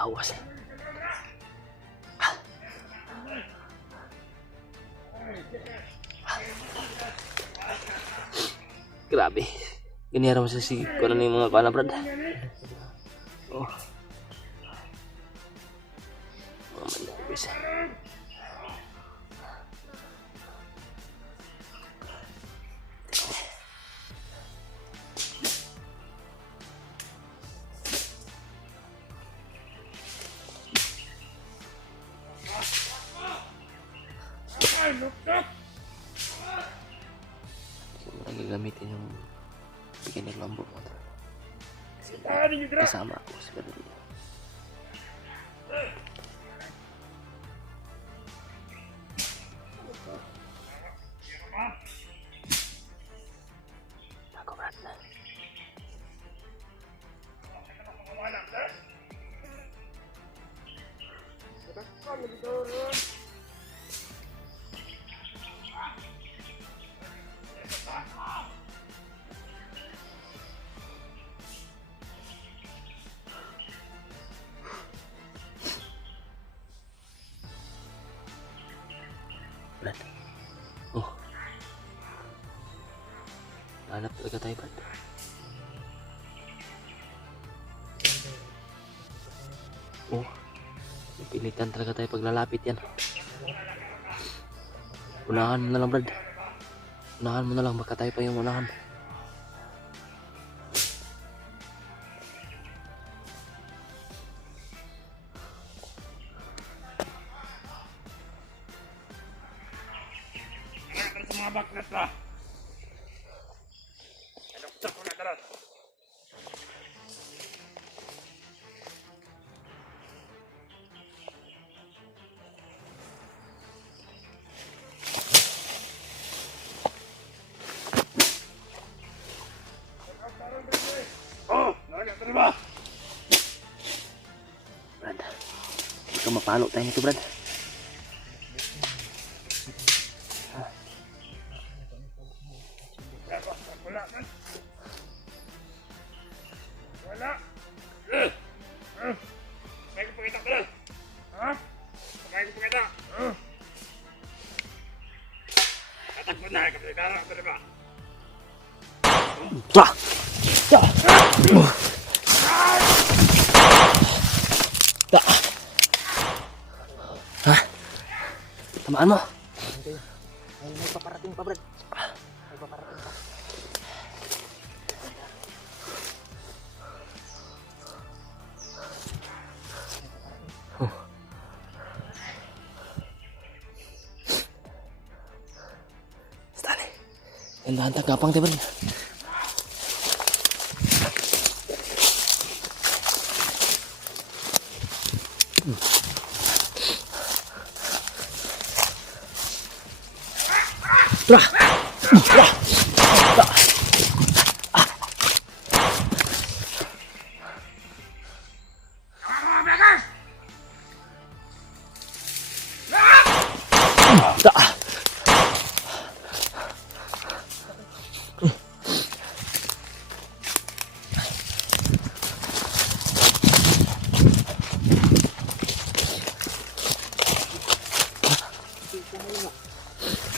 Awas. Grabe. Ganyan mo sa si kuno ni mga kuana brad. Oh. Oh, manipis. Gagamitin yung bikin ng lombok mo. Kasama ako sa ganun. Ako brad na. Brad. Oh. Hanap talaga tayo, Brad. Oh. Pilitan talaga tayo pag lalapit yan. Unahan mo na lang, Brad. Unahan mo na lang, baka tayo pa yung unahan. Mga baklat ba? Doktor ko na tara. Oh, nakakatara ba? Brad, baka mapalo tayo nito, Brad. Wala man. Wala. May ko pakita ka. Ha? May ko pakita. Tatakbo na kapag karang ka ba? Wah! Ha? Tamaan mo. May paparating pa, Brad. May paparating pa. Stali. Endahan tagapang, Brad. Tara! Tara!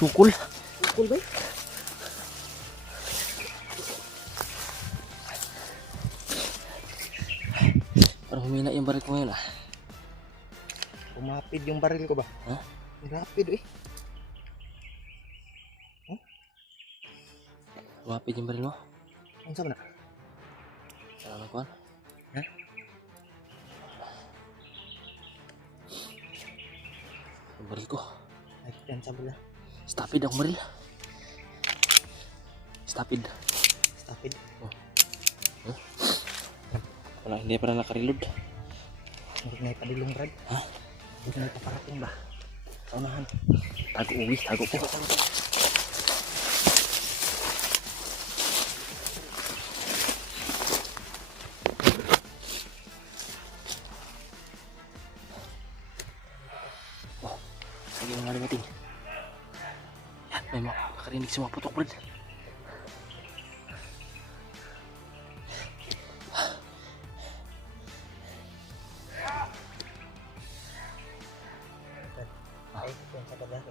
Sukul. Sukul ba? Parang humina yung baril ko ngayon ah. Umapid yung baril ko ba? Ha? Rapid eh. Huh? Umapid yung baril mo? Ang sama na? Ano ko? Ha? Yung baril ko. Ay, yan sabi na. Stopid akong baril. Stopid. Stopid? Oh. Huh? Wala, hindi pa na nakareload. Hindi na ipadilong, Brad. Ha? Hindi na ipaparating ba? Sa unahan. Tago uwi, tago po. Oh, lagi mga lumating. Yan, may makakarinig sa mga putok, Brad. Ay, yan sa baba.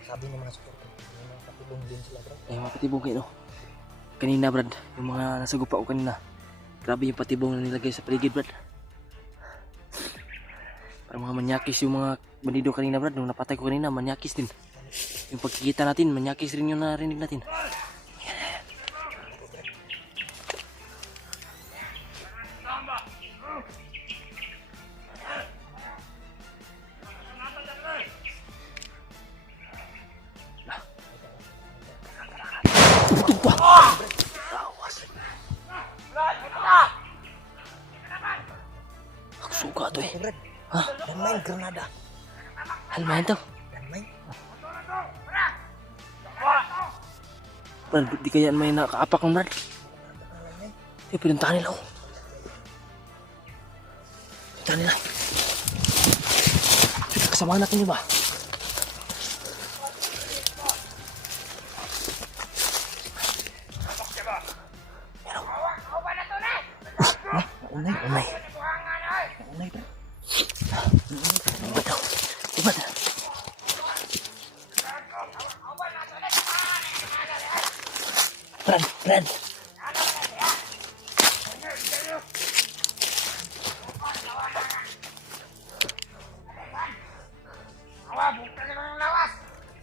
Sabi ng mga supporter, may mga katulong din sila bro. Ay, mga patibong kayo, no? Kanina, Brad, yung mga nasa gupa ko kanina. Grabe yung patibong na nilagay sa paligid, Brad. Parang mga manyakis yung mga bandido kanina, Brad. Nung napatay ko kanina, manyakis din. Yung pagkikita natin, manyakis rin yung narinig natin. Awas. Ako suka to eh. Brad, Ha? landmine, granada. Halmahin to. Landmine? Brad, di kaya may nakaapak ng Brad. Eh, pinuntahan nila oh. Pinuntahan nila. Kasamahan natin yun ba? Unay. Unay. Unay bro. Iba daw. Iba daw. Brad.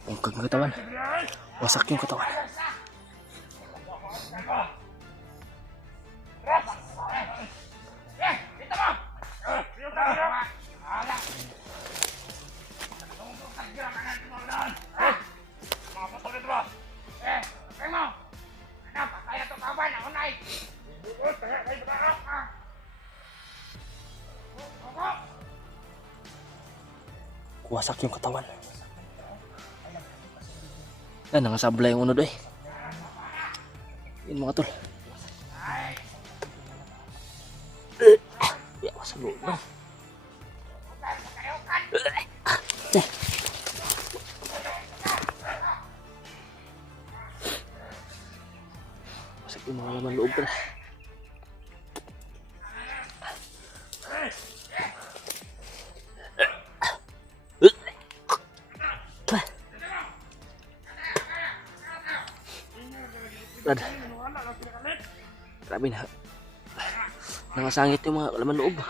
Bungkag yung katawan. Wasak yung katawan. Wasak yung katawan. Yan, nangasabla yung unod eh. Yan mga tol. Yawa sa loob lang. Wasak yung mga laman loob na. Brad, grabe na. Nangasangit yung mga laman loob.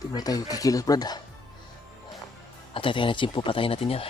Tingnan tayo kikilos, Brad. Antay tayo na chimpo, patayin natin yan.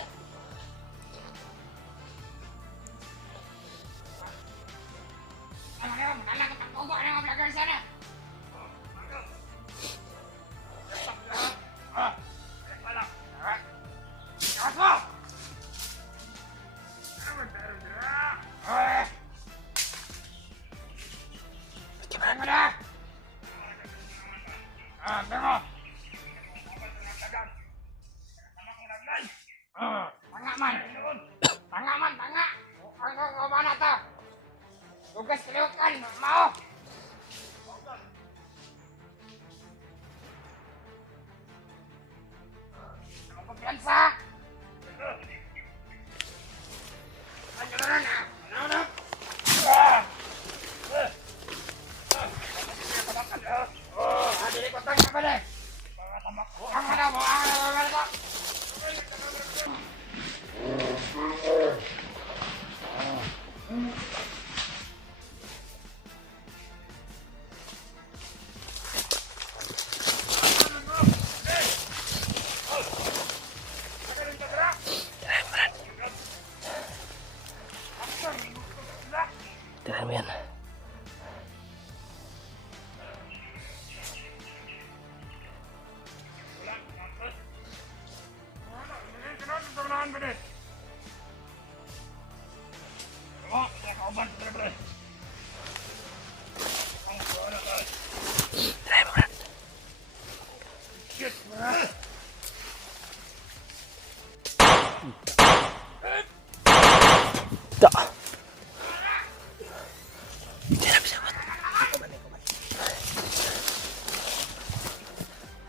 Tugas kaliwakan, mau. Pagpiansa.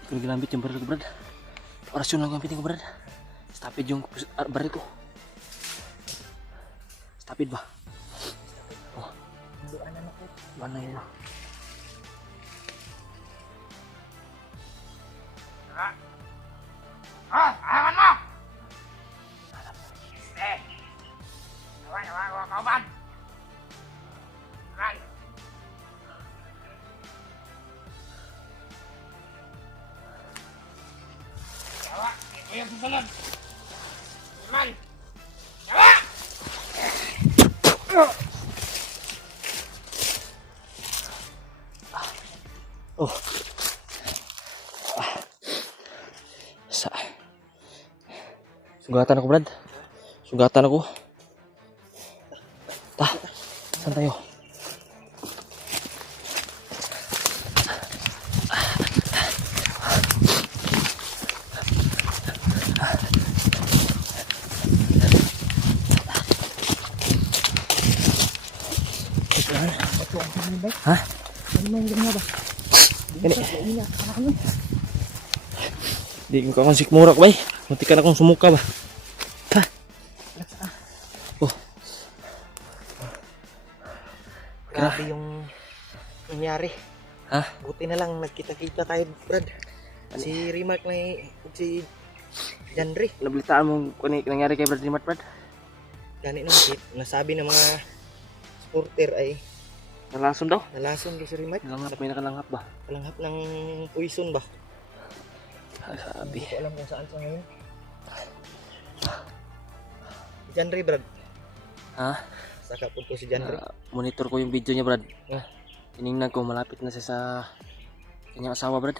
Kung ginamit yung baril ko, Brad. Orasyon lang gamitin ko, Brad. Stopid yung baril ko. Stopid ba? Oh. Duanan ako. Mana yun? Awan mo! Awan ko, kauban! Awan! Yawa! Ito yung susunod! Awan! Yawa! Oh. Sa. Sugatan ako, Brad. Sugatan ako. Saan tayo? Ha? Ano man yung ganyan ba? Gani. Ina, para ka nun. Di ko kakong sikmurak ba eh. Munti ka na kong sumuka ba. Ha? Oh. Grabe yung nangyari. Ha? Buti na lang nagkita-kita tayo, Brad. Si Rimark na si Janry. Nabalitaan mo kung ano nangyari kay Brad Rimat, Brad? Gani naman nasabi ng mga supporter ay Nalason daw? nalason ko si Rimark. Nalanghap, may nakalanghap ba? Kalanghap ng poison ba? Sabi. Hindi ko alam kung saan siya ngayon. Si Janry, Brad. Ha? Saka po si Janry. Monitor ko yung video niya, Brad. Ah. Tinignan ko, malapit na siya sa kanyang asawa, Brad.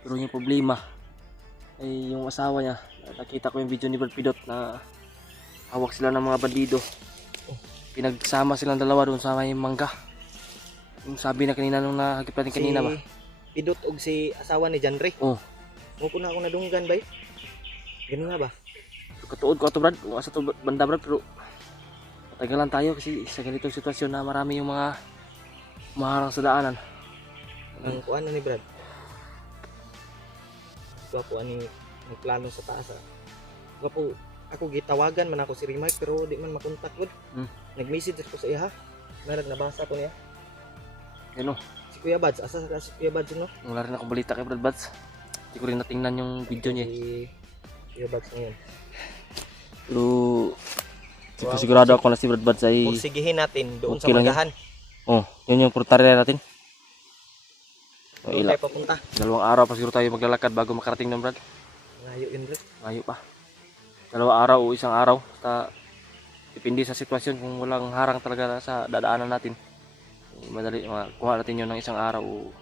Pero yung problema ay yung asawa niya. Nakita ko yung video ni Brad Pidot na hawak sila ng mga bandido. Pinagsama silang dalawa doon sa may mangga. Yung sabi na kanina nung nakakip natin kanina ba? Pidot og si asawa ni Janry. Oh. Mupo na ako nadunggan ba? Ganun nga ba? Katuod ko ato, Brad. Kung asa to banda, Brad. Pero matagalan tayo kasi sa ganitong sitwasyon na marami yung mga maharang sa daanan. Ang kuan ni Brad. Gwapo ani may plano sa taas. Gwapo ako gitawagan man ako si Rimark pero di man makontak gud. Nag-message ko sa iya. Merag nabasa ko niya. Ano? Si Kuya Bads, asa ka si Kuya Bads no? Wala rin akong balita kay Brad Bads. Hindi ko rin natingnan yung video niya. Si Kuya Bads ngayon. Pero sigurado ako na si Brad Bads ay Pursigihin natin doon Okay sa lang yan. magahan. oh, yun yung portarya natin. Doon tayo papunta. 2 araw pa siguro tayo maglalakad bago makarating ng Brad. Layo yun, Brad. Layo pa. 2 araw o 1 araw. Depende sa sitwasyon kung walang harang talaga sa dadaanan natin. Madali makuha natin yun ng 1 araw o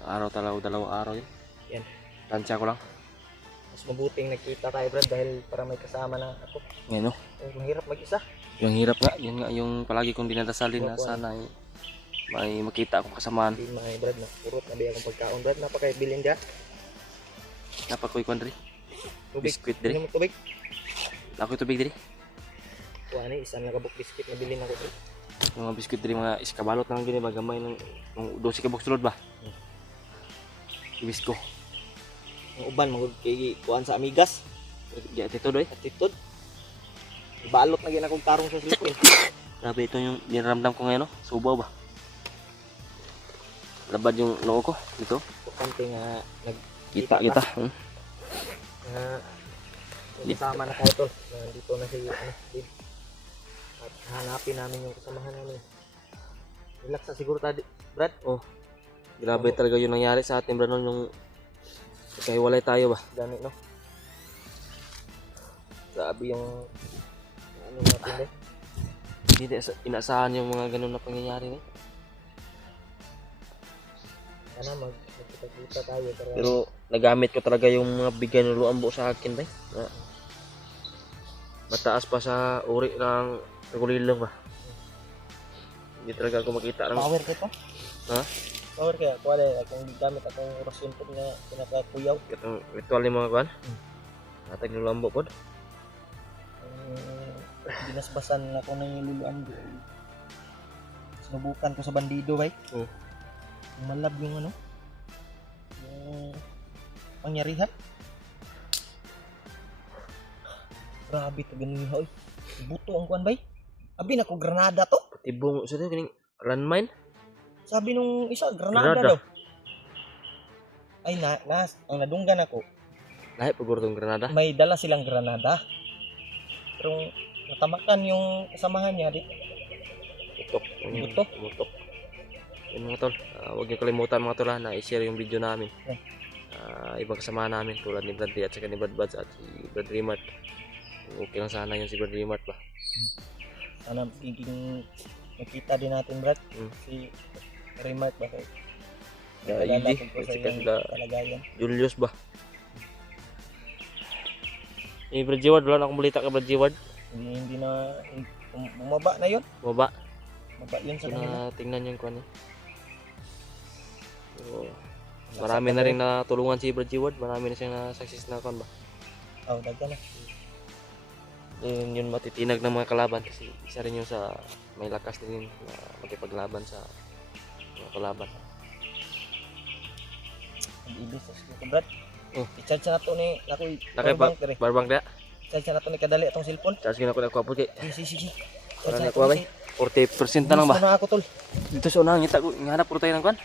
1 araw talaga o 2 araw yun. Yan. Tansya ko lang. Mas mabuting nagkita tayo, Brad, dahil para may kasama na ako. Ngayon, no? Mahirap mag-isa. Yung hirap nga. Yun nga yung palagi kong dinadasalin na sana may makita akong kasamaan. Hindi mga Brad, purot na biya akong pagkaon, Brad. Napakaibilin ka. Napakoy ko diri. Tubig. Biskuit diri. Inom mo tubig. Lakoy tubig diri. Kuha ni, isang nakabok biscuit na bilhin ako, Brad. Yung mga biskuit diri mga iskabalot lang gini ba gamay ng 12 ka box sulod ba. Ibis ko. Ang uban, kuhaan sa amigas. Di attitude oy. Attitude. Balot na gina akong tarong sa silipin. Grabe ito yung dinaramdam ko ngayon, no? Subaw ba? Labad yung noo ko dito. Importante nga Kita kita. Kasama na tayo, tol. Dito na si Dave. At hanapin namin yung kasamahan namin. Relax na siguro tayo, Brad. Oh. Grabe talaga yung nangyari sa atin, Brad, yung kahiwalay tayo ba? Dami, no? Grabe yung ano natin, eh. Hindi inaasahan yung mga ganun na pangyayari, eh. Sana magkita-kita tayo. Pero nagamit ko talaga yung mga bigay ng luambo sa akin, tay. Mataas pa sa uri ng regulilong ba. Hindi talaga ako makita ng Power kito? Ha? Power kaya, kuha dahil akong gamit akong orasyon po na pinakakuyaw. itong ritual ni mga kuan. Natag ng luambo po. Binasbasan ako ng luluan ko. Sinubukan ko sa bandido, bay. Oo. Malab yung ano, yung pangyarihan. Grabe to ganun hoy. Buto ang kuan bay. Abi na ko granada to. Tibong sa ito kining landmine. Sabi nung isa granada Granada. daw. Ay ang nadunggan ako. Lahi paguro tong granada. May dala silang granada. Pero natamakan yung kasamahan niya di. Mutok. Mutok? Mutok. Yun mga tol. Huwag niyo kalimutan mga tol na i-share yung video namin. Okay. Ibang kasama namin tulad ni Brad at saka ni Brad Buds at si Brad Rimart. Okay lang sana yun si Brad Rimart ba. Sana magiging nakita din natin Brad. Si Remark ba kayo? Ili. Ko sa Sika iyong sila kalagayan. Julius ba. Brad Jeward. Wala na akong balita ka Brad Jeward. Hindi na bumaba na yun. Baba. Baba yun sa So kanila. na tingnan yung kanya. So, marami na rin natulungan si Brad Jeward. Marami na siyang na-success na kon ba. Oh, dagdag na. Yun matitinag ng mga kalaban kasi isa rin yung sa may lakas din na makipaglaban sa mga kalaban. Ibig sa ko Brad. Oh. I-charge na to ni nakoy Nakay powerbank dire. barbang dia. Charge na to ni kadali atong cellphone. Charge ko na ako kay Sige. para na ko bay. 40% na lang ba? Na ako tol. Dito sa unang ngita ko, nghanap po tayo ng kwan.